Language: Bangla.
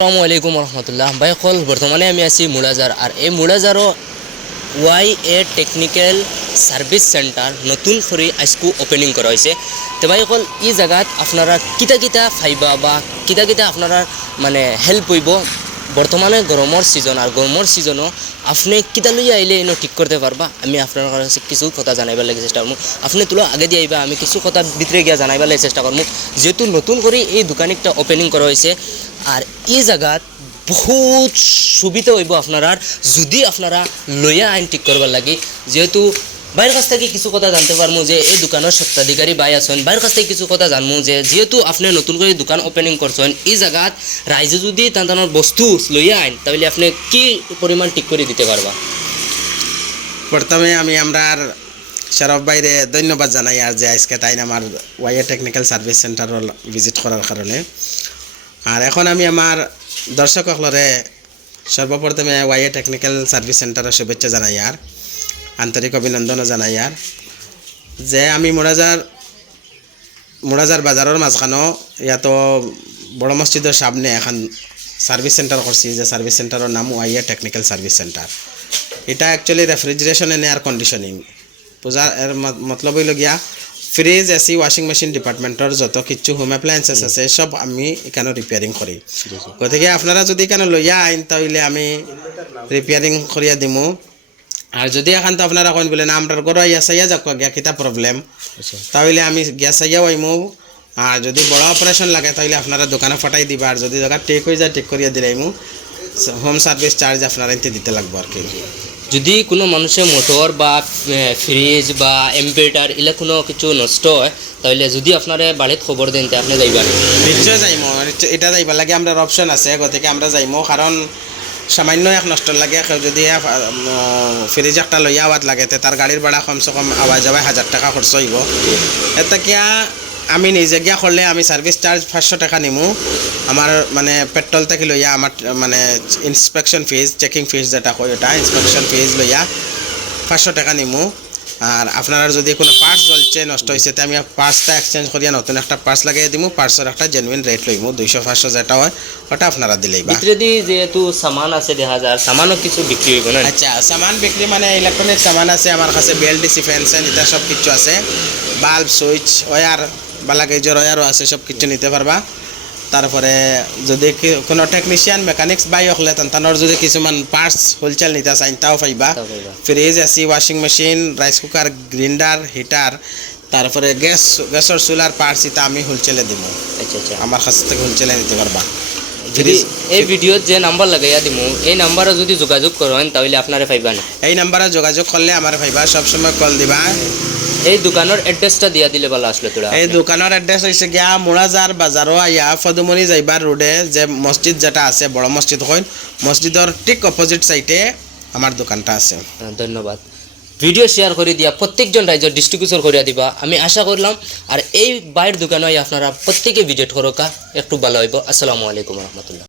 আসসালামু আলাইকুম রহমতুল্লাহ ভাই কল বর্তমানে আমি আছি মুড়াজার আর এই মুড়াজারও ওয়াই টেকনিক্যাল সার্ভিস সেন্টার নতুন করে আজকু ওপেনিং করা হয়েছে। তো ভাই কল এই জায়গাত আপনারা কিতা কিতা ফাইবা বা কিতা কিতা আপনারা মানে হেল্প হইব বর্তমানে গরমের সিজন আর গরমের সিজনও আপনি কিতা লইয়া আইলে এনে ঠিক করতে পারবা। আমি আপনার কাছে কিছু কথা জানাইবার লাগে চেষ্টা করবো। আপনি তুলো আগে দিয়ে আইবা, আমি কিছু কথা ভিতরে গিয়া জানাইবার লাগে চেষ্টা করবো। যেহেতু নতুন করে এই দোকানটা ওপেনিং করা হয়েছে আর এই জায়গাত বহুত সুবিধা হইব আপনারা যদি আপনারা লইয়া আইন ঠিক করবার লাগে। যেহেতু বাইরের কাছ থেকে কিছু কথা জানতে পারবো যে এই দোকানের স্বত্বাধিকারী ভাই আছেন, বাইরের কাছ থেকে কিছু কথা জানবো যে যেহেতু আপনি নতুন করে দোকান ওপেনিং করছেন এই জায়গাত রাইজে যদি তার বস্তু লইয়া আইন তাহলে আপনি কি পরিমাণ ঠিক করে দিতে পারবা। প্রথমে আমি আমরার শরফ ভাইরে ধন্যবাদ জানাই আর যে আজকে তাই আমার ওয়াইএ টেকনিক্যাল সার্ভিস সেন্টার ভিজিট করার কারণে। আর এখন আমি আমার দর্শক সকলরে সর্বপ্রথমে ওয়াইএ টেকনিক্যাল সার্ভিস সেন্টারের শুভেচ্ছা জানাই আর আন্তরিক অভিনন্দনও জানাই আর যে আমি মুড়াজার বাজারের মাঝখানো ইয়াত বড় মসজিদের সামনে এখন সার্ভিস সেন্টার করছি, যে সার্ভিস সেন্টারের নাম ওয়াইএ টেকনিক্যাল সার্ভিস সেন্টার। এটা actually refrigeration and air conditioning পূজার এর মতলব হইল গিয়া ফ্রিজ, এসি, ওয়াশিং মেশিন ডিপার্টমেন্টের যত কিছু হোম অ্যাপ্লায়েন্সেস আছে সব আমি এখানে রিপেয়ারিং করি। গতিকে আপনারা যদি এখানে লইয়া আইন তাহলে আমি রিপেয়ারিং করিয়া দিমু। আর যদি এখন তো আপনারা কইন বলে না আমরা গড় ইয়া সাইয়া যাক গিয়া কিতা প্রবলেম তাহলে আমি গ্যাস সাইয়াও আইমু। আর যদি বড় অপারেশন লাগে তাহলে আপনারা দোকানে ফাটাই দিবা। আর যদি জায়গা ঠিক হয়ে যায় ঠিক করিয়া দিলাইমু। হোম সার্ভিস চার্জ আপনারা এনতে দিতে লাগবে আর কি। যদি কোনো মানুষের মোটর বা ফ্রিজ বা এমপিটার এলা কোনো কিছু নষ্ট হয় তাহলে যদি আপনারা বাড়িতে খবর দেন তে আপনি যাইবা। নিশ্চয় যাইমো, এটা যাইবার লাগে আমরা অপশন আছে। গতিকে আমরা যাইমো, কারণ সামান্য এক নষ্ট লাগে যদি ফ্রিজ একটা লইয়া আওয়াজ লাগে তার গাড়ির ভাড়া কমসে কম আওয়াজ যাওয়ায় 1000 টাকা খরচ হইব। এটা কিয়া আমি নিজে গিয়া করলে আমি সার্ভিস চার্জ 500 টাকা নিমু। আমার মানে পেট্রোল থেকে লইয়া আমার মানে ইন্সপেকশন ফিজ, চেকিং ফিজ যেটা কই ওটা ইন্সপেকশন ফিজ লইয়া 500 টাকা নিমু। আর আপনারা যদি কোনো পার্টস জ্বলছে নষ্ট হয়েছে তো আমি পার্টসটা এক্সচেঞ্জ করিয়া নতুন একটা পার্টস লাগিয়ে দিমু। পার্টসের একটা জেনুইন রেট লইমু 200-500 যেটা হয় ওটা আপনারা দিলেই বা। ভিতরে দি যেহেতু সামান আছে দেখা যায় সামানও কিছু বিক্রি হইব না। আচ্ছা, সামান বিক্রি মানে ইলেকট্রনিক সামান আছে আমার কাছে, বেল্ট, ডিসি, ফ্যান এটা সব কিছু আছে। বাল্ব, সুইচ, ওয়্যার, বালা গেজের ওয়্যারও আছে, সব কিছু নিতে পারবা। তারপরে যদি কোনো টেকনিশিয়ান মেকানিক্স বাই হলে তানোর যদি কিছুমান পার্টস হোলসেল নিতে চাই তাও পাইবা। Fridge, AC, washing machine, rice cooker, grinder, heater, তারপরে গ্যাসের চুলার পার্টস এটা আমি হোলসেলে দিব। আচ্ছা আচ্ছা, আমার কাছ থেকে হোলসেলে নিতে পারবা। যদি এই ভিডিওত যে নাম্বার লাগাইয়া দিমু এই নাম্বারে যদি যোগাযোগ করেন তাহলে আপনারা পাইবা না। এই নাম্বারে যোগাযোগ করলে আমার পাইবা, সবসময় কল দিবা। এই দোকানের অ্যাড্রেসটা দিয়া দিলে ভালো আসলে তোরা। এই দোকানের অ্যাড্রেস হইছে গিয়া মুড়াজার বাজারও আইয়া ফদুমনি যাইবার রোডে যে মসজিদ যেটা আছে বড় মসজিদ হয়, মসজিদের ঠিক অপোজিট সাইডে আমার দোকানটা আছে। ধন্যবাদ। ভিডিও শেয়ার করে দিয়া প্রত্যেকজন রাইজর ডিস্ট্রিবিউশন করিয়া দিবা আমি আশা করলাম। আর এই বাইরের দোকানে আপনারা প্রত্যেকে ভিজিট করোকা একটু ভালো হইব। আসসালামু আলাইকুম রহমতুল্লাহ।